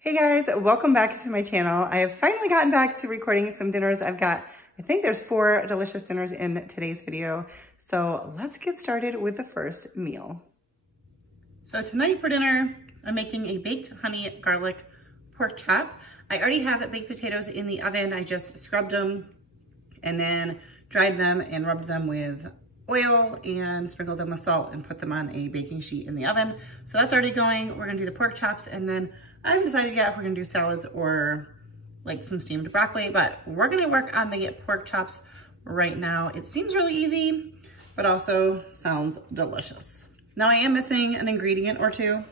Hey guys, welcome back to my channel. I have finally gotten back to recording some dinners. I think there's 4 delicious dinners in today's video. So let's get started with the first meal. So tonight for dinner, I'm making a baked honey garlic pork chop. I already have baked potatoes in the oven. I just scrubbed them and then dried them and rubbed them with oil and sprinkled them with salt and put them on a baking sheet in the oven. So that's already going. We're gonna do the pork chops, and then I haven't decided yet if we're gonna do salads or like some steamed broccoli, but we're gonna work on the pork chops right now. It seems really easy, but also sounds delicious. Now I am missing an ingredient or two,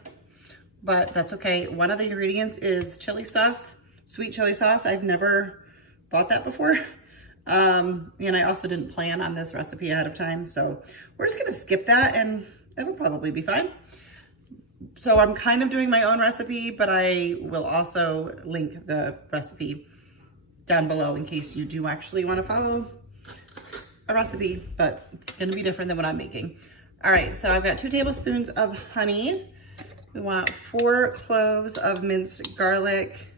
but that's okay. One of the ingredients is chili sauce, sweet chili sauce. I've never bought that before. And I also didn't plan on this recipe ahead of time. So we're just gonna skip that and it'll probably be fine. So I'm kind of doing my own recipe, but I will also link the recipe down below in case you do actually want to follow a recipe, but it's going to be different than what I'm making. All right, so I've got 2 tablespoons of honey. We want 4 cloves of minced garlic,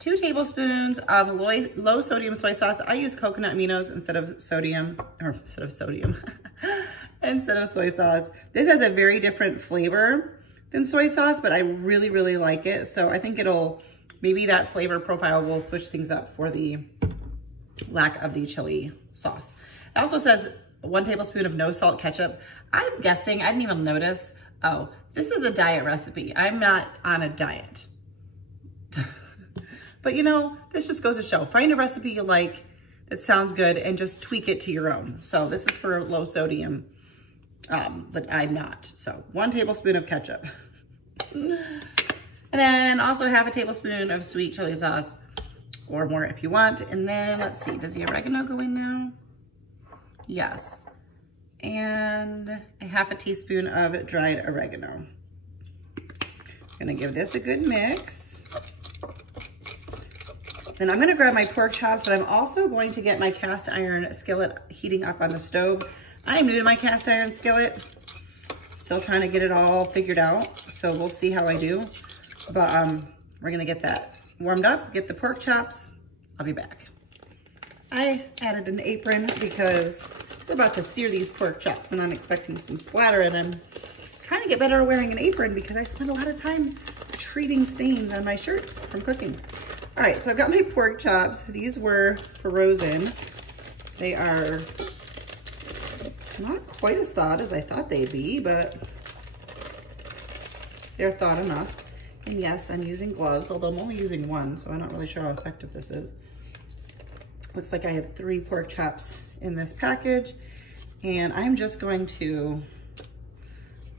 2 tablespoons of low sodium soy sauce. I use coconut aminos instead of soy sauce. This has a very different flavor than soy sauce, but I really, really like it. So I think maybe that flavor profile will switch things up for the lack of the chili sauce. It also says 1 tablespoon of no salt ketchup. I'm guessing, I didn't even notice. Oh, this is a diet recipe. I'm not on a diet. But you know, this just goes to show, find a recipe you like that sounds good and just tweak it to your own. So this is for low sodium, but I'm not. So 1 tablespoon of ketchup. And then also 1/2 tablespoon of sweet chili sauce, or more if you want. And then let's see, does the oregano go in now? Yes. And 1/2 teaspoon of dried oregano. Gonna give this a good mix. Then I'm gonna grab my pork chops, but I'm also going to get my cast iron skillet heating up on the stove. I'm new to my cast iron skillet. Still trying to get it all figured out. So we'll see how I do. But we're gonna get that warmed up, get the pork chops. I'll be back. I added an apron because we're about to sear these pork chops and I'm expecting some splatter, and I'm trying to get better at wearing an apron because I spend a lot of time treating stains on my shirts from cooking. All right, so I've got my pork chops. These were frozen. They are not quite as thawed as I thought they'd be, but they're thawed enough. And yes, I'm using gloves, although I'm only using 1, so I'm not really sure how effective this is. Looks like I have 3 pork chops in this package, and I'm just going to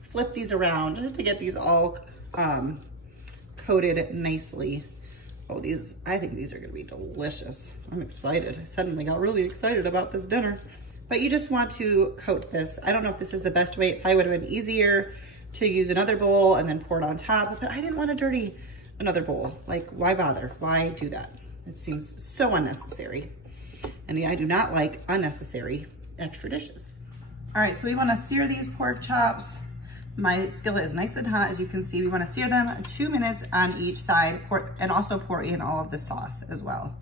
flip these around to get these all coated nicely. Oh, I think these are gonna be delicious. I'm excited. I suddenly got really excited about this dinner. But you just want to coat this. I don't know if this is the best way. It probably would have been easier to use another bowl and then pour it on top, but I didn't want to dirty another bowl. Like, why bother? Why do that? It seems so unnecessary. And I do not like unnecessary extra dishes. All right, so we wanna sear these pork chops. My skillet is nice and hot, as you can see. We wanna sear them 2 minutes on each side, and also pour in all of the sauce as well.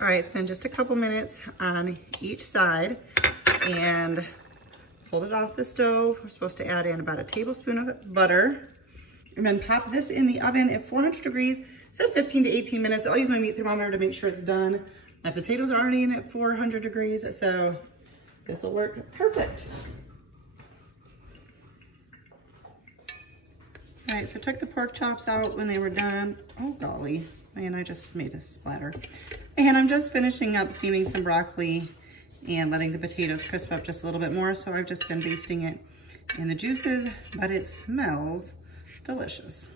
All right, it's been just a couple minutes on each side, and pulled it off the stove. We're supposed to add in about 1 tablespoon of butter, and then pop this in the oven at 400 degrees, so 15 to 18 minutes. I'll use my meat thermometer to make sure it's done. My potatoes are already in at 400 degrees, so this will work perfect. All right, so I took the pork chops out when they were done. Oh golly, man, I just made a splatter. And I'm just finishing up steaming some broccoli and letting the potatoes crisp up just a little bit more. So I've just been basting it in the juices, but it smells delicious.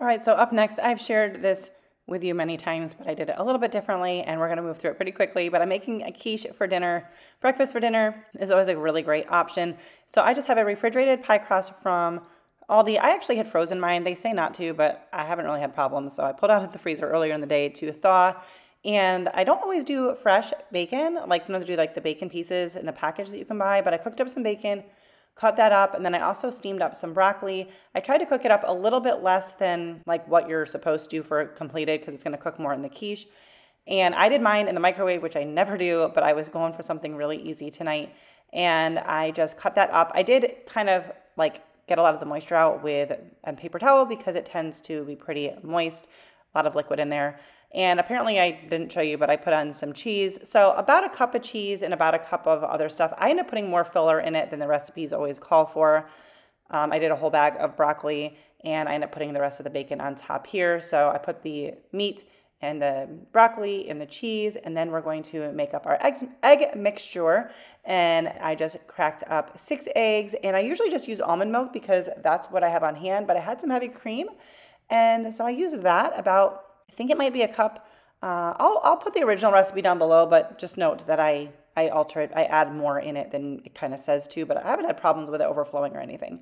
All right, so up next, I've shared this with you many times, but I did it a little bit differently, and we're gonna move through it pretty quickly. But I'm making a quiche for dinner. Breakfast for dinner is always a really great option. So I just have a refrigerated pie crust from Aldi. I actually had frozen mine. They say not to, but I haven't really had problems. So I pulled out of the freezer earlier in the day to thaw. And I don't always do fresh bacon. Like sometimes I do like the bacon pieces in the package that you can buy, but I cooked up some bacon, cut that up, and then I also steamed up some broccoli. I tried to cook it up a little bit less than like what you're supposed to for completed because it's gonna cook more in the quiche. And I did mine in the microwave, which I never do, but I was going for something really easy tonight. And I just cut that up. I did kind of like get a lot of the moisture out with a paper towel because it tends to be pretty moist, a lot of liquid in there. And apparently I didn't show you, but I put on some cheese. So about a cup of cheese and about a cup of other stuff. I end up putting more filler in it than the recipes always call for. I did a whole bag of broccoli and I end up putting the rest of the bacon on top here. So I put the meat and the broccoli and the cheese, and then we're going to make up our egg mixture. And I just cracked up 6 eggs, and I usually just use almond milk because that's what I have on hand, but I had some heavy cream. And so I used that about, I think it might be a cup. I'll put the original recipe down below, but just note that I alter it. I add more in it than it kind of says to, but I haven't had problems with it overflowing or anything.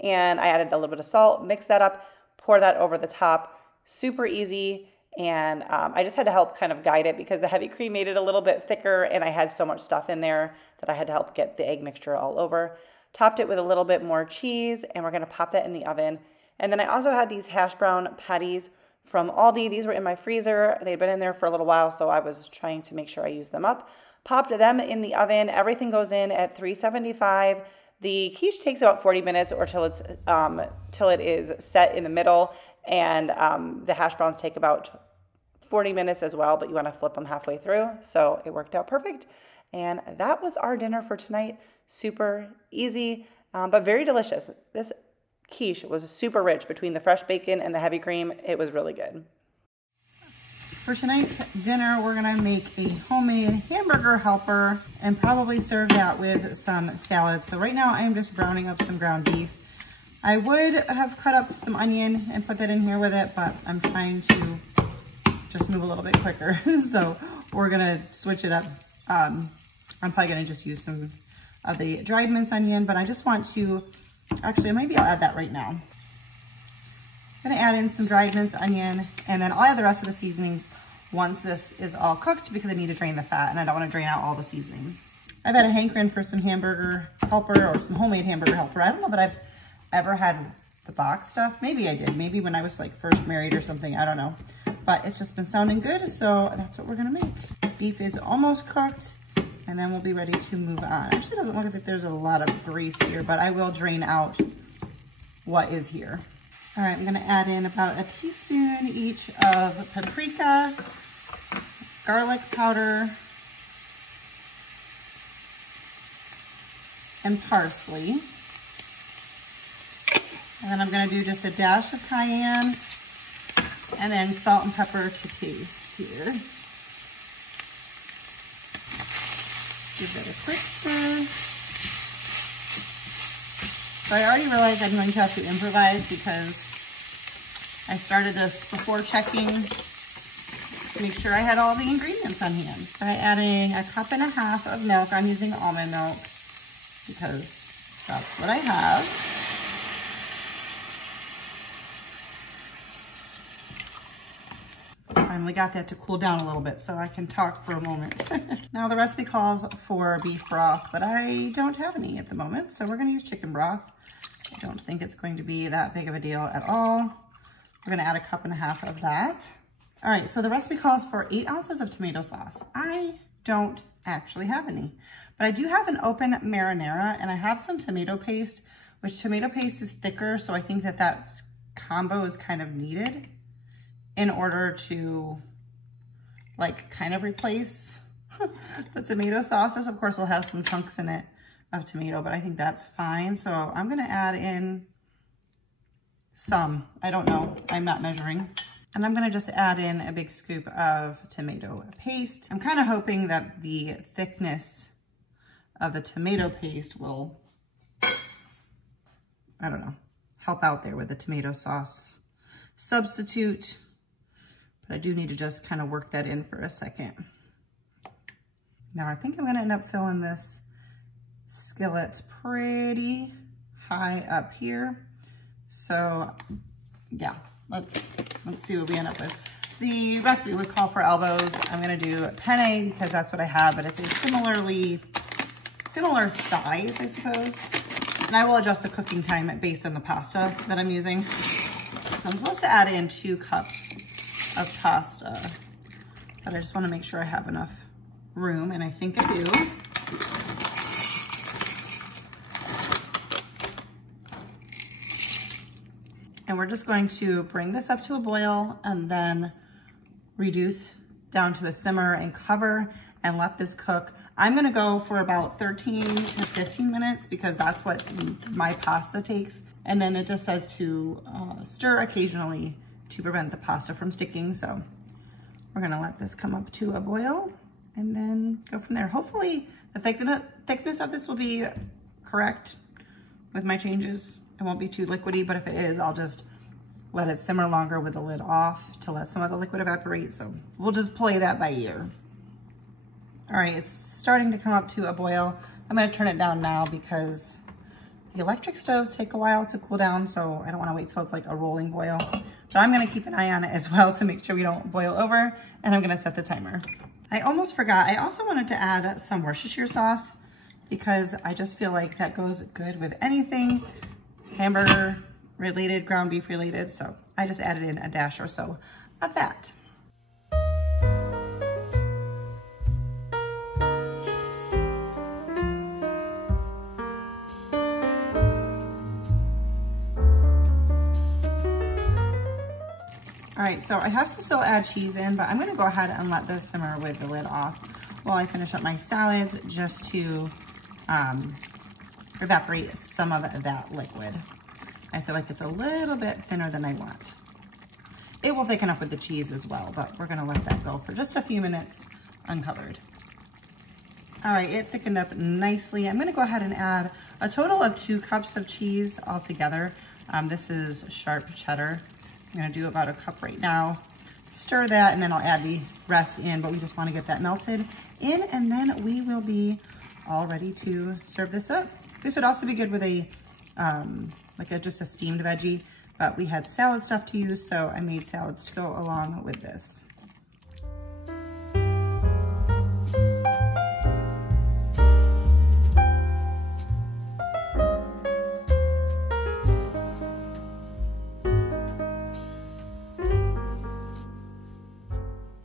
And I added a little bit of salt, mix that up, pour that over the top. Super easy. And I just had to help kind of guide it because the heavy cream made it a little bit thicker and I had so much stuff in there that I had to help get the egg mixture all over. Topped it with a little bit more cheese and we're going to pop that in the oven. And then I also had these hash brown patties from Aldi. These were in my freezer. They'd been in there for a little while, so I was trying to make sure I used them up. Popped them in the oven. Everything goes in at 375. The quiche takes about 40 minutes or till it is set in the middle. And the hash browns take about 40 minutes as well, but you want to flip them halfway through. So it worked out perfect. And that was our dinner for tonight. Super easy, but very delicious. This quiche was super rich between the fresh bacon and the heavy cream. It was really good. For tonight's dinner, we're gonna make a homemade hamburger helper and probably serve that with some salad. So right now I am just browning up some ground beef. I would have cut up some onion and put that in here with it, but I'm trying to just move a little bit quicker. So we're gonna switch it up. I'm probably gonna just use some of the dried minced onion, but I just want to, actually maybe I'll add that right now. I'm gonna add in some dried minced onion and then I'll add the rest of the seasonings once this is all cooked because I need to drain the fat and I don't wanna drain out all the seasonings. I've had a hankering for some hamburger helper or some homemade hamburger helper. I don't know that I've ever had the box stuff. Maybe I did, maybe when I was like first married or something, I don't know. But it's just been sounding good, so that's what we're gonna make. Beef is almost cooked and then we'll be ready to move on. Actually, it doesn't look like there's a lot of grease here, but I will drain out what is here. All right, I'm gonna add in about a teaspoon each of paprika, garlic powder, and parsley. And then I'm gonna do just a dash of cayenne and then salt and pepper to taste here. Give that a quick stir. So I already realized I'm going to have to improvise because I started this before checking to make sure I had all the ingredients on hand. By adding a cup and a half of milk, I'm using almond milk because that's what I have. Finally got that to cool down a little bit so I can talk for a moment. Now the recipe calls for beef broth, but I don't have any at the moment, so we're gonna use chicken broth. I don't think it's going to be that big of a deal at all. We're gonna add a cup and a half of that. All right, so the recipe calls for 8 ounces of tomato sauce. I don't actually have any, but I do have an open marinara and I have some tomato paste, which tomato paste is thicker, so I think that combo is kind of needed in order to like kind of replace the tomato sauces. Of course, we'll have some chunks in it of tomato, but I think that's fine. So I'm gonna add in some, I don't know, I'm not measuring. And I'm gonna just add in a big scoop of tomato paste. I'm kind of hoping that the thickness of the tomato paste will, I don't know, help out there with the tomato sauce substitute, but I do need to just kind of work that in for a second. Now I think I'm gonna end up filling this skillet pretty high up here. So yeah, let's see what we end up with. The recipe would call for elbows. I'm gonna do penne because that's what I have, but it's a similar size, I suppose. And I will adjust the cooking time based on the pasta that I'm using. So I'm supposed to add in 2 cups of pasta, but I just wanna make sure I have enough room, and I think I do. And we're just going to bring this up to a boil and then reduce down to a simmer and cover and let this cook. I'm gonna go for about 13 to 15 minutes because that's what my pasta takes. And then it just says to stir occasionally to prevent the pasta from sticking. So we're gonna let this come up to a boil and then go from there. Hopefully the thickness of this will be correct with my changes. It won't be too liquidy, but if it is, I'll just let it simmer longer with the lid off to let some of the liquid evaporate. So we'll just play that by ear. All right, it's starting to come up to a boil. I'm gonna turn it down now because the electric stoves take a while to cool down, so I don't wanna wait till it's like a rolling boil. But I'm gonna keep an eye on it as well to make sure we don't boil over, and I'm gonna set the timer. I almost forgot, I also wanted to add some Worcestershire sauce because I just feel like that goes good with anything hamburger related, ground beef related. So I just added in a dash or so of that. All right, so I have to still add cheese in, but I'm gonna go ahead and let this simmer with the lid off while I finish up my salads just to evaporate some of that liquid. I feel like it's a little bit thinner than I want. It will thicken up with the cheese as well, but we're gonna let that go for just a few minutes uncovered. All right, it thickened up nicely. I'm gonna go ahead and add a total of 2 cups of cheese altogether. This is sharp cheddar. I'm gonna do about a cup right now. Stir that, and then I'll add the rest in, but we just wanna get that melted in, and then we will be all ready to serve this up. This would also be good with a, just a steamed veggie, but we had salad stuff to use, so I made salads to go along with this.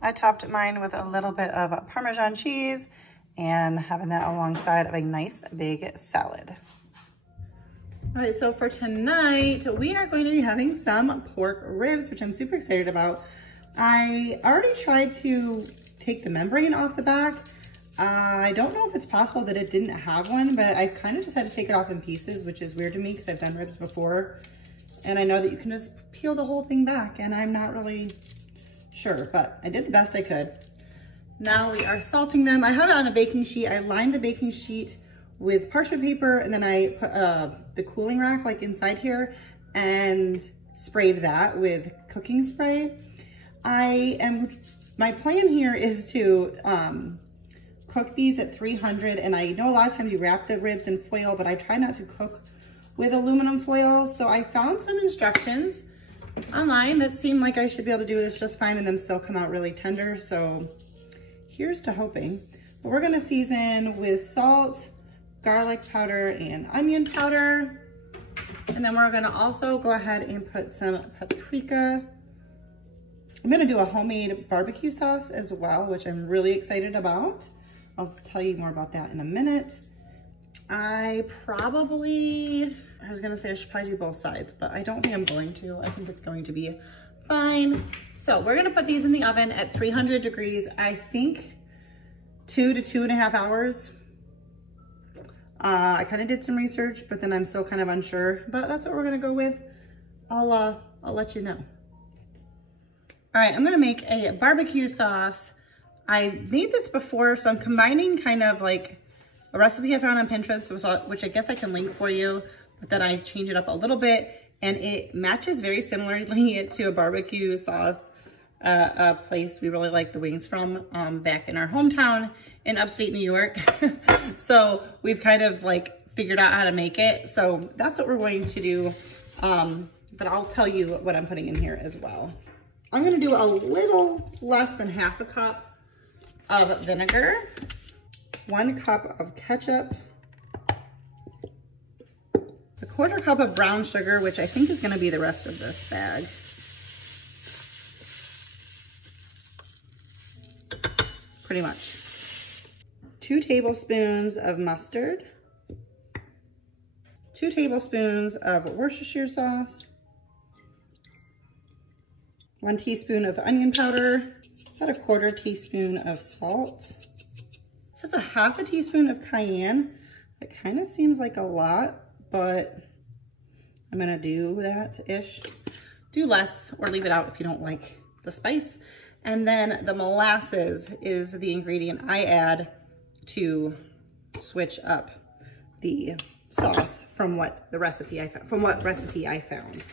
I topped mine with a little bit of Parmesan cheese and having that alongside of a nice big salad. All right, so for tonight, we are going to be having some pork ribs, which I'm super excited about. I already tried to take the membrane off the back. I don't know if it's possible that it didn't have one, but I kind of just had to take it off in pieces, which is weird to me because I've done ribs before. And I know that you can just peel the whole thing back, and I'm not really sure, but I did the best I could. Now we are salting them. I have it on a baking sheet. I lined the baking sheet with parchment paper, and then I put the cooling rack like inside here and sprayed that with cooking spray. My plan here is to cook these at 300, and I know a lot of times you wrap the ribs in foil, but I try not to cook with aluminum foil. So I found some instructions online that seemed like I should be able to do this just fine and them still come out really tender. So here's to hoping. But we're gonna season with salt, garlic powder, and onion powder. And then we're gonna also go ahead and put some paprika. I'm gonna do a homemade barbecue sauce as well, which I'm really excited about. I'll tell you more about that in a minute. I was gonna say I should probably do both sides, but I don't think I'm going to. I think it's going to be fine. So we're gonna put these in the oven at 300 degrees, I think 2 to 2.5 hours. I kind of did some research, but then I'm still kind of unsure, but that's what we're gonna go with. I'll let you know. All right, I'm gonna make a barbecue sauce. I made this before, so I'm combining kind of like a recipe I found on Pinterest, which I guess I can link for you, but then I change it up a little bit and it matches very similarly to a barbecue sauce a place we really like the wings from back in our hometown in upstate New York. So we've kind of like figured out how to make it. So that's what we're going to do. But I'll tell you what I'm putting in here as well. I'm gonna do a little less than half a cup of vinegar, 1 cup of ketchup, a 1/4 cup of brown sugar, which I think is gonna be the rest of this bag. Pretty much. 2 tablespoons of mustard, 2 tablespoons of Worcestershire sauce, 1 teaspoon of onion powder, about a 1/4 teaspoon of salt. This is a 1/2 teaspoon of cayenne. It kind of seems like a lot, but I'm gonna do that-ish. Do less or leave it out if you don't like the spice. And then the molasses is the ingredient I add to switch up the sauce from what recipe I found.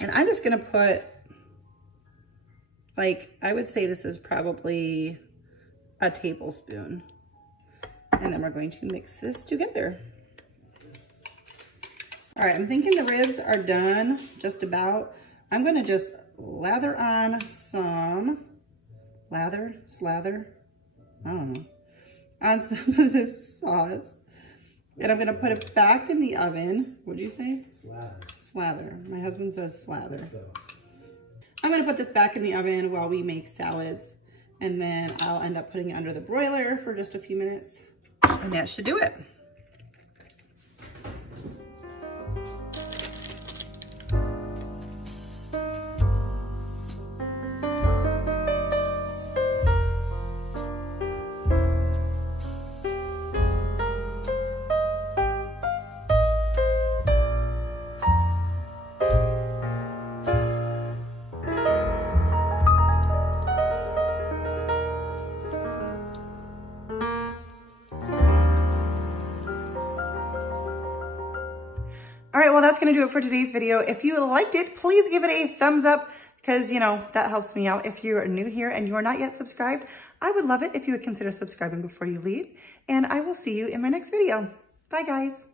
And I'm just gonna put, like, I would say this is probably a tablespoon. And then we're going to mix this together. All right, I'm thinking the ribs are done, just about. I'm gonna just lather on some, slather, I don't know, on some of this sauce. And I'm gonna put it back in the oven. What'd you say? Slather. My husband says slather. I'm gonna put this back in the oven while we make salads. And then I'll end up putting it under the broiler for just a few minutes. And that should do it. All right, well, that's gonna do it for today's video. If you liked it, please give it a thumbs up because, you know, that helps me out. If you're new here and you are not yet subscribed, I would love it if you would consider subscribing before you leave. And I will see you in my next video. Bye, guys.